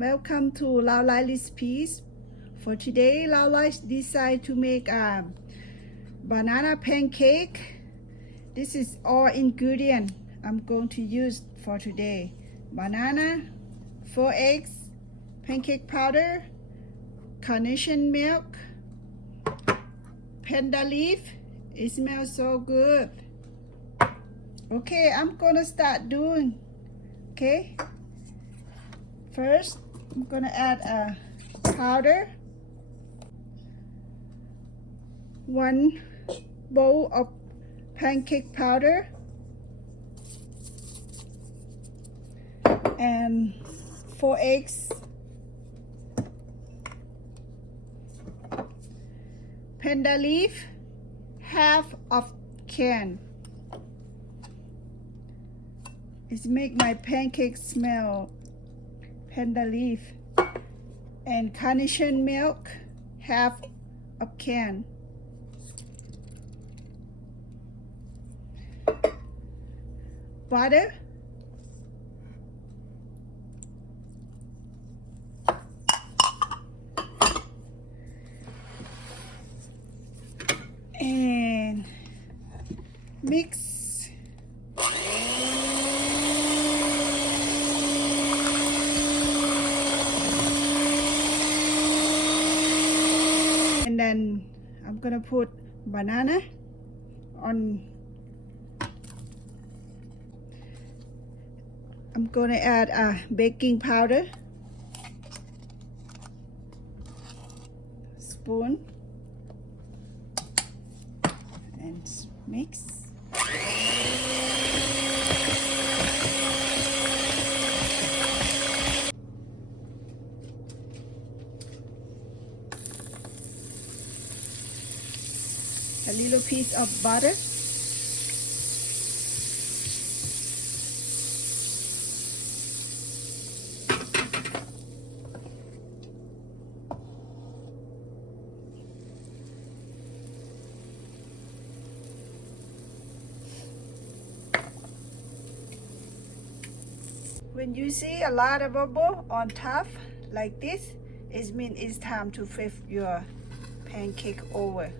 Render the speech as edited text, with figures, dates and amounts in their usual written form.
Welcome to Lao Lai Recipes. For today, Lao Lai decided to make a banana pancake. This is all ingredient I'm going to use for today. Banana, 4 eggs, pancake powder, carnation milk, panda leaf. It smells so good. Okay, I'm gonna start doing. Okay. First, I'm gonna add a powder, 1 bowl of pancake powder, and 4 eggs, panda leaf, half of can. It make my pancakes smell panda leaf, and carnation milk, half a can. Butter, and mix. And then I'm gonna put banana on. I'm gonna add a baking powder, spoon, and mix. A little piece of butter. When you see a lot of bubble on top like this, it means it's time to flip your pancake over.